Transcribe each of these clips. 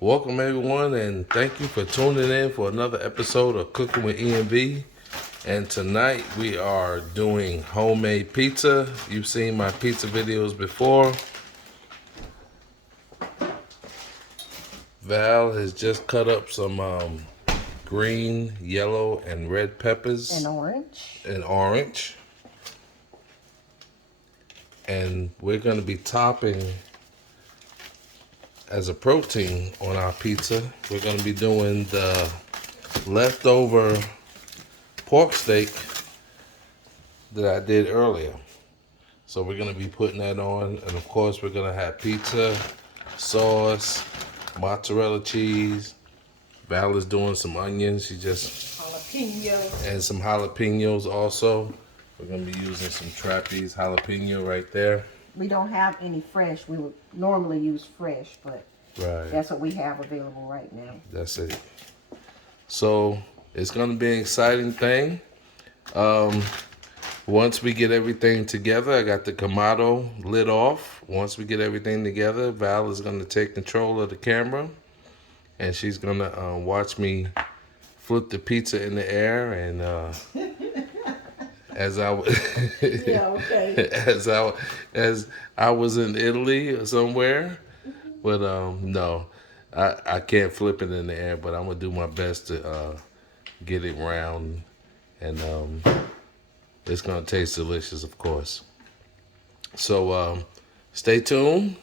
Welcome everyone, and thank you for tuning in for another episode of Cooking with E&V. And tonight we are doing homemade pizza. You've seen my pizza videos before. Val has just cut up some green, yellow, and red peppers. And orange. And orange. And we're going to be topping as a protein on our pizza. We're going to be doing the leftover pork steak that I did earlier. So we're going to be putting that on, and of course we're going to have pizza, sauce, mozzarella cheese. Val is doing some onions. She just Jalapenos. and some jalapenos also. We're going to be using some trapeze jalapeno right there. We don't have any fresh. We would normally use fresh, but that's what we have available right now. That's it. So it's going to be an exciting thing. Once we get everything together, I got the Kamado lid off. Once we get everything together, Val is going to take control of the camera, and she's going to watch me flip the pizza in the air. And as I as I was in Italy or somewhere, but no, I can't flip it in the air. But I'm gonna do my best to get it round, and it's gonna taste delicious, of course. So stay tuned.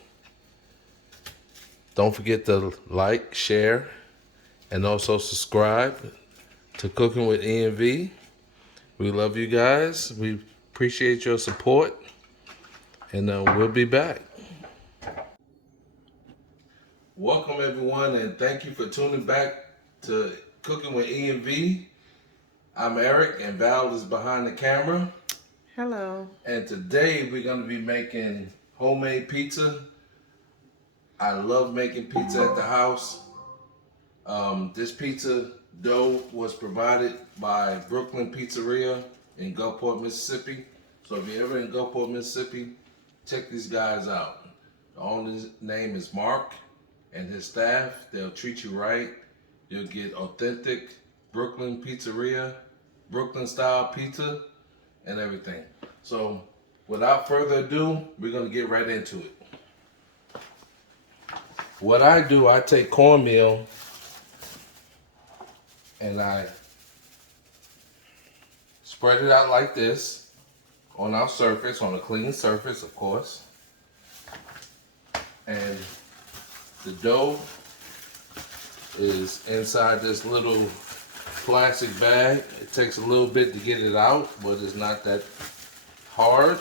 Don't forget to like, share, and also subscribe to Cooking with E&V. We love you guys. We appreciate your support, and we'll be back. Welcome everyone, and thank you for tuning back to Cooking with E&V. I'm Eric, and Val is behind the camera. Hello. And today we're going to be making homemade pizza. I love making pizza at the house. This pizza dough was provided by Brooklyn Pizzeria in Gulfport, Mississippi. So if you're ever in Gulfport, Mississippi, check these guys out. The owner's name is Mark, and his staff. They'll treat you right. You'll get authentic Brooklyn Pizzeria, Brooklyn style pizza, and everything. So without further ado, we're gonna get right into it. What I do, I take cornmeal and I spread it out like this on our surface, on a clean surface, of course. And the dough is inside this little plastic bag. It takes a little bit to get it out, but it's not that hard.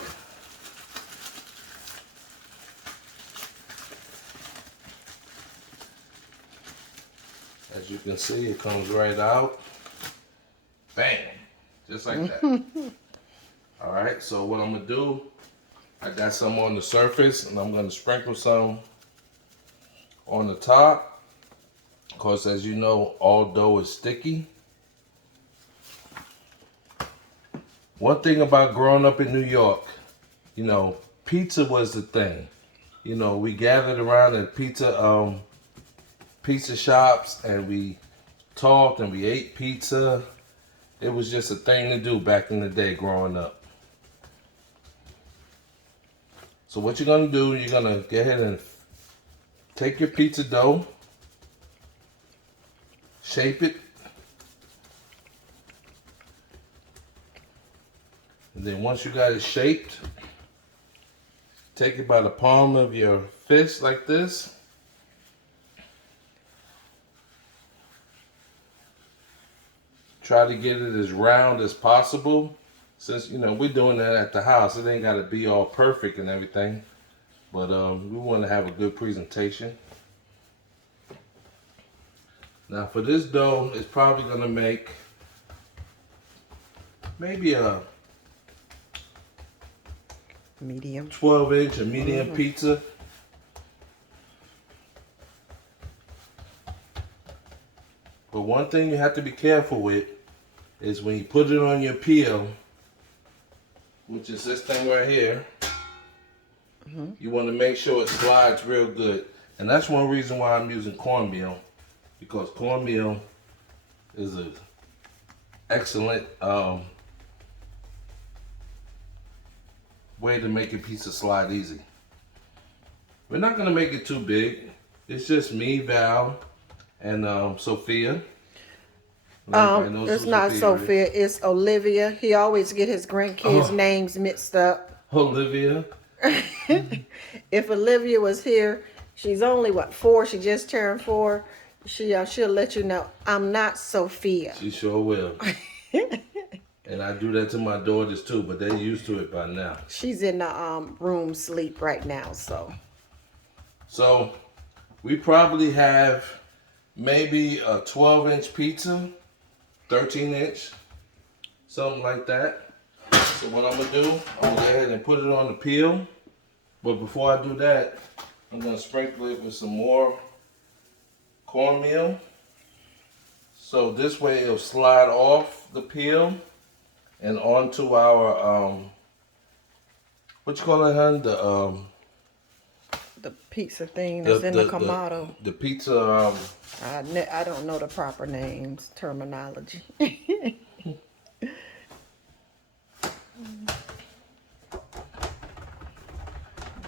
As you can see, it comes right out. Bam! Just like that. Alright, so what I'm going to do, I got some on the surface, and I'm going to sprinkle some on the top. Of course, as you know, all dough is sticky. One thing about growing up in New York, you know, pizza was the thing. You know, we gathered around at pizza shops, and we talked and we ate pizza. It was just a thing to do back in the day growing up. So what you're gonna do, you're gonna go ahead and take your pizza dough, shape it, and then once you got it shaped, take it by the palm of your fist like this. Try to get it as round as possible. Since, you know, we're doing that at the house, it ain't got to be all perfect and everything. But we want to have a good presentation. Now for this dough, it's probably going to make maybe a Medium. 12-inch, a medium pizza. But one thing you have to be careful with is when you put it on your peel, which is this thing right here, you want to make sure it slides real good. And that's one reason why I'm using cornmeal, because cornmeal is an excellent way to make a pizza slide easy. We're not gonna make it too big. It's just me, Val, and Sophia. It's not Sophia, it's Olivia. He always get his grandkids' names mixed up. Olivia. If Olivia was here, she's only what, 4? She just turned 4. She'll let you know I'm not Sophia. She sure will. And I do that to my daughters too, but they're used to it by now. She's in the room sleep right now, so. So we probably have maybe a 12-inch pizza, 13-inch, something like that. So what I'm gonna do, I'm gonna go ahead and put it on the peel. But before I do that, I'm gonna sprinkle it with some more cornmeal. So this way it'll slide off the peel and onto our what you call it, hon? The pizza thing that's in the Kamado. The pizza. I don't know the proper names, terminology.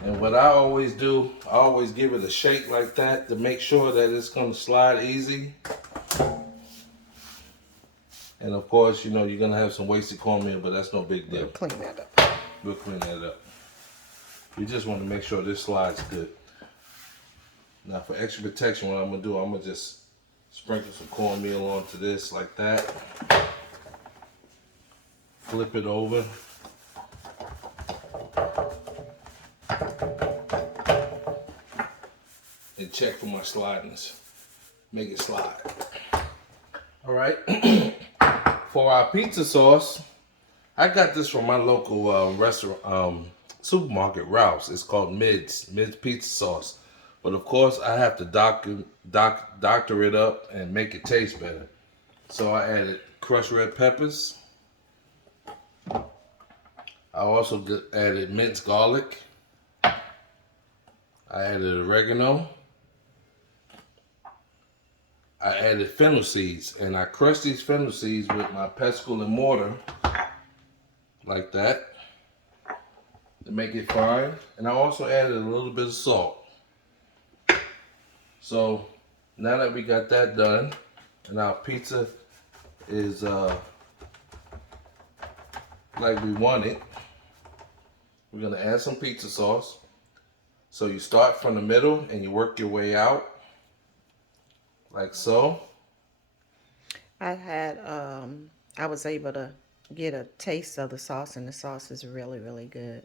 And what I always do, I always give it a shake like that to make sure that it's going to slide easy. And of course, you know, you're going to have some wasted cornmeal, but that's no big deal. We'll clean that up. We'll clean that up. We just want to make sure this slides good. Now for extra protection, what I'm going to do, I'm going to just sprinkle some cornmeal onto this like that. Flip it over. And check for my slidiness. Make it slide. All right. For our pizza sauce, I got this from my local restaurant, supermarket, Ralph's. It's called Mid's Pizza Sauce. But of course, I have to doctor it up and make it taste better. So I added crushed red peppers. I also added minced garlic. I added oregano. I added fennel seeds, and I crushed these fennel seeds with my pestle and mortar, like that, to make it fine. And I also added a little bit of salt. So now that we got that done, and our pizza is like we want it, we're gonna add some pizza sauce. So you start from the middle and you work your way out. Like so. I was able to get a taste of the sauce, and the sauce is really, really good.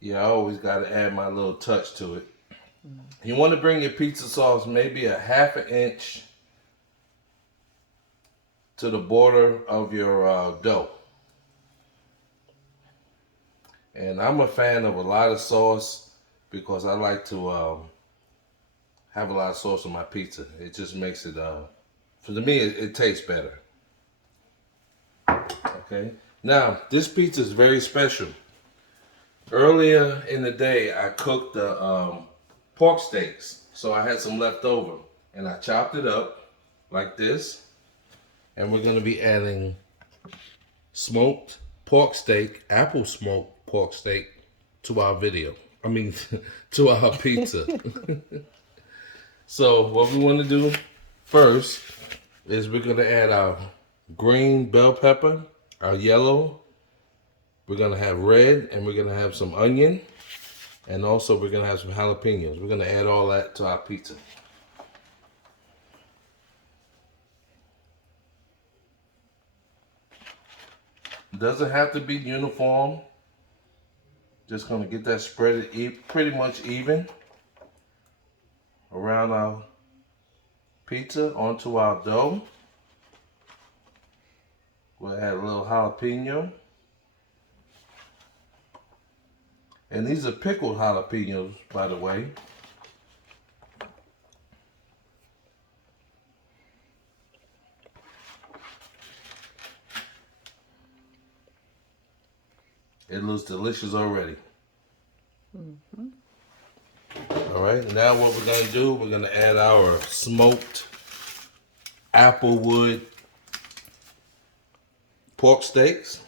Yeah, I always got to add my little touch to it. You want to bring your pizza sauce maybe a 1/2 inch to the border of your dough. And I'm a fan of a lot of sauce because I like to have a lot of sauce on my pizza. It just makes it, for me, it tastes better. Okay. Now, this pizza is very special. Earlier in the day, I cooked the pork steaks. So I had some left over. And I chopped it up like this. And we're going to be adding smoked pork steak, apple smoked pork steak to our video. I mean, to our pizza. So what we want to do first is we're going to add our green bell pepper, our yellow, we're going to have red, and we're going to have some onion, and also we're going to have some jalapenos. We're going to add all that to our pizza. Doesn't have to be uniform. Just going to get that spread pretty much even around our pizza onto our dough. We'll add a little jalapeno. And these are pickled jalapenos, by the way. It looks delicious already. Mm-hmm. All right, now what we're gonna do, we're gonna add our smoked applewood pork steaks.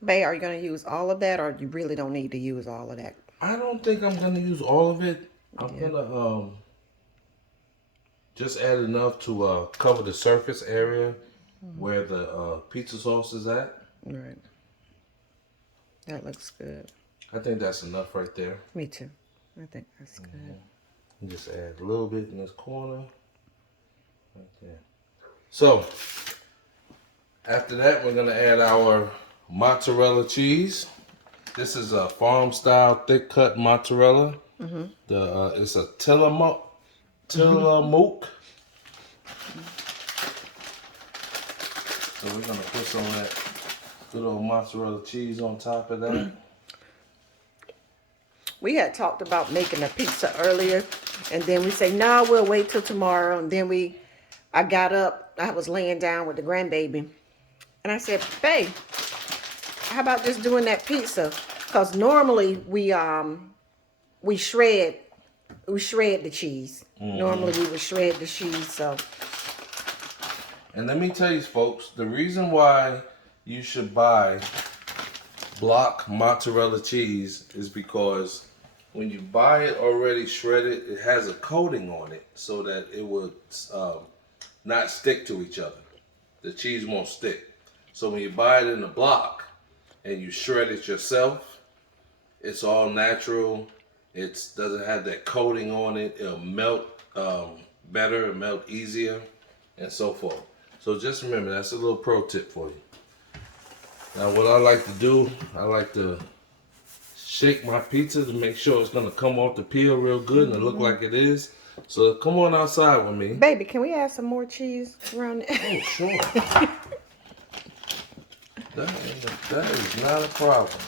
Bae, are you going to use all of that, or you really don't need to use all of that? I don't think I'm gonna use all of it. I'm Yeah. gonna just add enough to cover the surface area where the pizza sauce is at. Right. That looks good. I think that's enough right there. Me too. I think that's good. Just add a little bit in this corner. Right there. So, after that, we're gonna add our mozzarella cheese. This is a farm style thick cut mozzarella. It's a Tillamook. So we're gonna put some of that good old mozzarella cheese on top of that. We had talked about making a pizza earlier, and then we say, no, we'll wait till tomorrow. And then I got up, I was laying down with the grandbaby, and I said, babe, how about just doing that pizza? Because normally we shred the cheese. Normally we would shred the cheese, so. And let me tell you, folks, the reason why you should buy block mozzarella cheese is because when you buy it already shredded, it has a coating on it so that it would not stick to each other. The cheese won't stick. So when you buy it in a block and you shred it yourself, it's all natural. It doesn't have that coating on it. It'll melt better, it'll melt easier, and so forth. So just remember, that's a little pro tip for you. Now what I like to do, I like to shake my pizza to make sure it's gonna come off the peel real good and it look like it is. So come on outside with me. Baby, can we add some more cheese around it? Oh, sure. that is not a problem.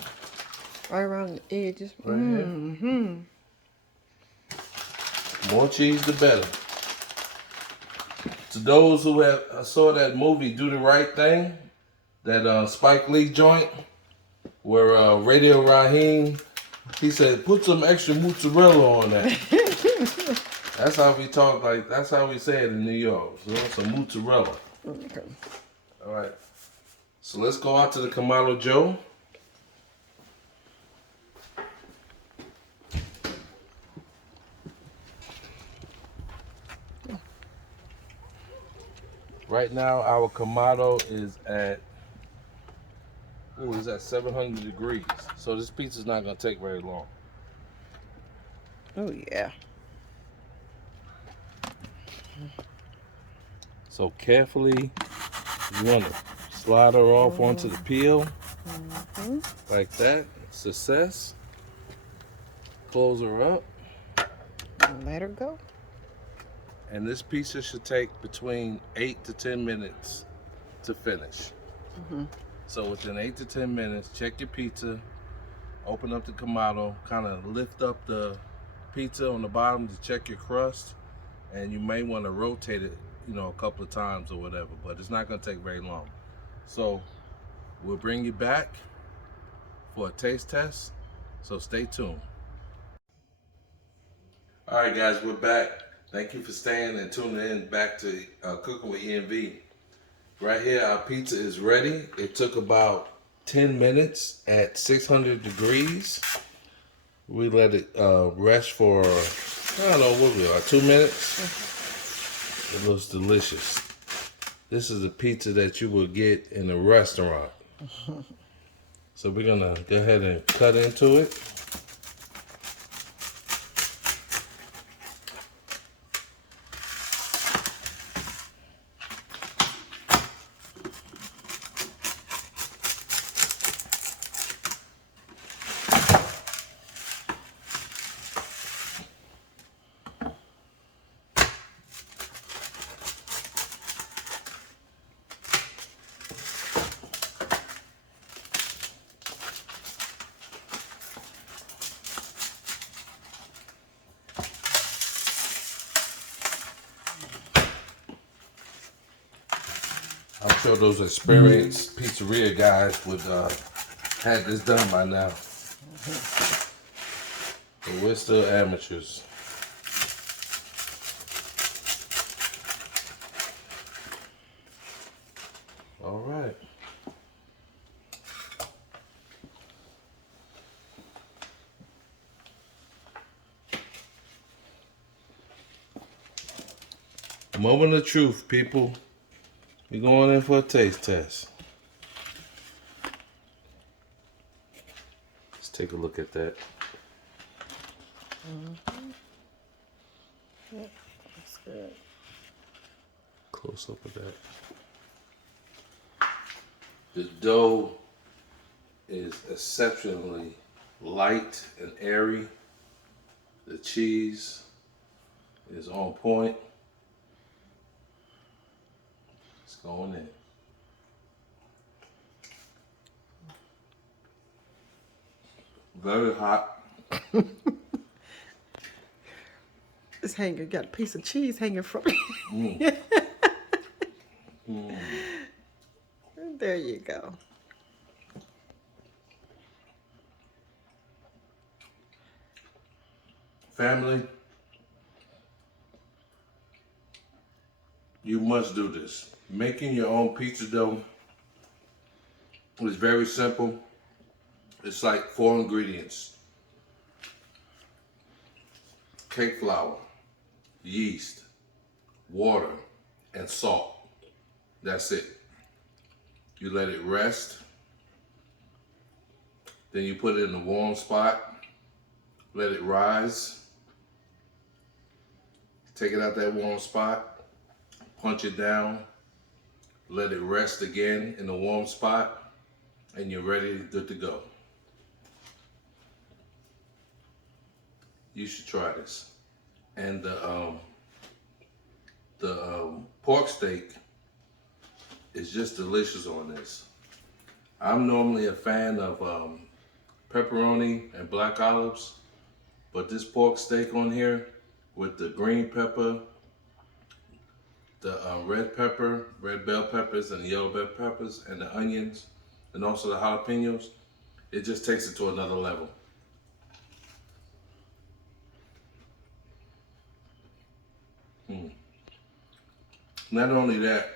Right around the edges. Right here. More cheese, the better. To those who saw that movie, Do the Right Thing, that Spike Lee joint, where Radio Raheem, he said, put some extra mozzarella on that. That's how we talk, like, that's how we say it in New York. So some mozzarella. Okay. All right. So let's go out to the Kamado Joe. Right now, our Kamado is at 700 degrees. So this pizza's not gonna take very long. Oh yeah. So carefully, you wanna slide her off onto the peel, like that. Success. Close her up. And let her go. And this pizza should take between 8 to 10 minutes to finish. So within 8 to 10 minutes, check your pizza, open up the Kamado, kind of lift up the pizza on the bottom to check your crust, and you may want to rotate it, a couple of times or whatever, but it's not going to take very long. So we'll bring you back for a taste test, so stay tuned. All right, guys, we're back. Thank you for staying and tuning in back to Cooking with ENV. Right here, our pizza is ready. It took about 10 minutes at 600 degrees. We let it rest for, 2 minutes. It looks delicious. This is a pizza that you will get in a restaurant. So we're gonna go ahead and cut into it. I'm sure those experienced pizzeria guys would had this done by now. But we're still amateurs. All right. Moment of truth, people. We're going in for a taste test. Let's take a look at that. Yep, that's good. Close up of that. The dough is exceptionally light and airy. The cheese is on point. It's going in. Very hot. This hanger got a piece of cheese hanging from There you go. Family, you must do this. Making your own pizza dough is very simple. It's like 4 ingredients: cake flour, yeast, water, and salt. That's it. You let it rest. Then you put it in a warm spot. Let it rise. Take it out that warm spot. Punch it down. Let it rest again in the warm spot. And you're ready, good to go. You should try this. And the pork steak is just delicious on this. I'm normally a fan of pepperoni and black olives, but this pork steak on here with the green pepper, the red pepper, red bell peppers, and the yellow bell peppers, and the onions, and also the jalapenos, it just takes it to another level. Not only that,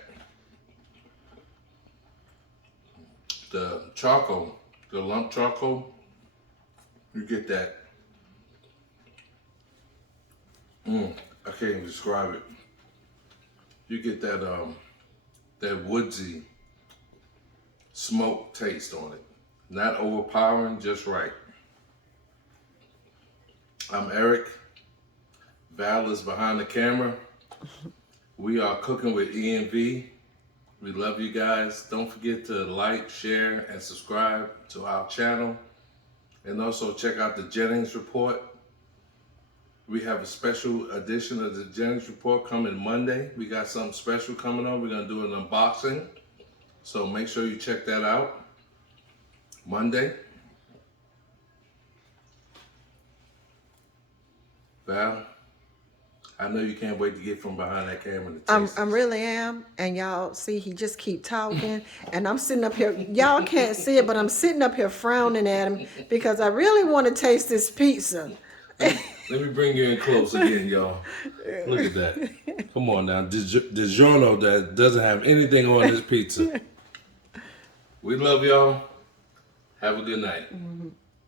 the charcoal, the lump charcoal, you get that. I can't even describe it. You get that that woodsy smoke taste on it. Not overpowering, just right. I'm Eric. Val is behind the camera. We are cooking with ENV. We love you guys. Don't forget to like, share, and subscribe to our channel. And also check out the Jennings Report. We have a special edition of the Jennings Report coming Monday. We got something special coming on. We're going to do an unboxing. So make sure you check that out Monday. Val, I know you can't wait to get from behind that camera to taste I really am. And y'all see, he just keep talking. And I'm sitting up here. Y'all can't see it, but I'm sitting up here frowning at him because I really want to taste this pizza. Let me bring you in close again, y'all. Look at that. Come on now. DiGiorno that doesn't have anything on this pizza. We love y'all. Have a good night.